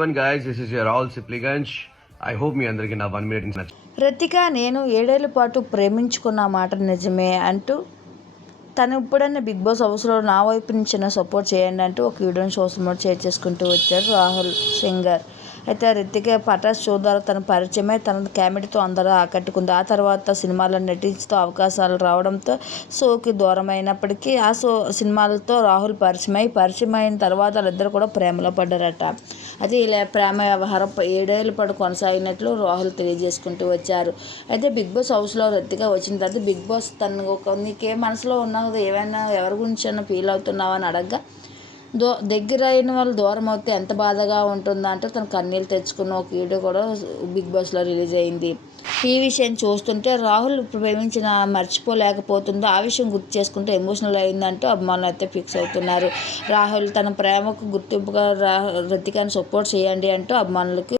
One guys this is your all Sipligunj I hope మీ అందరికీ నా one minute Rathika నేను ఏడేళ్ళ పాటు ప్రేమించుకున్న మాట నిజమే అంటూ తను ఇప్పుడన్నా బిగ్ బాస్ హౌస్లో నా వైపు నుంచి సపోర్ట్ చేయండి అంటూ ఒక వీడియోని సోషల్ మీడియా షేర్ చేసుకుంటూ వచ్చారు రాహుల్ సింగర్. అయితే రితిక పటాస్ షో ద్వారా తన పరిచయమై తన కామెడీతో అందరూ ఆకట్టుకుంది. ఆ తర్వాత సినిమాల్లో నటించుతూ అవకాశాలు రావడంతో షోకి దూరమైనప్పటికీ ఆ షో సినిమాలతో రాహుల్ పరిచయమై పరిచయం అయిన తర్వాత వాళ్ళిద్దరు కూడా ప్రేమలో పడ్డారట. అయితే ఇలా ప్రేమ వ్యవహారం ప- ఏడేళ్ళ పాటు కొనసాగినట్లు రాహుల్ తెలియజేసుకుంటూ వచ్చారు. అయితే బిగ్ బాస్ హౌస్లో రద్దీగా వచ్చిన తర్వాత బిగ్ బాస్ తన ఒక నీకే మనసులో ఉన్నావు ఏమైనా ఎవరి గురించి అయినా ఫీల్ అవుతున్నావా అని అడగ్గా దో దగ్గర అయిన వాళ్ళు దూరం అవుతే ఎంత బాధగా ఉంటుందా అంటే తను కన్నీళ్ళు తెచ్చుకున్న ఒక వీడియో కూడా బిగ్ బాస్లో రిలీజ్ అయింది. ఈ విషయం చూస్తుంటే రాహుల్ ప్రేమించిన మర్చిపోలేకపోతుందో ఆ విషయం గుర్తు చేసుకుంటే ఎమోషనల్ అయిందంటూ అభిమానులు అయితే ఫిక్స్ అవుతున్నారు. రాహుల్ తన ప్రేమకు గుర్తింపుగా రా రతికాని సపోర్ట్ చేయండి అంటూ అభిమానులకి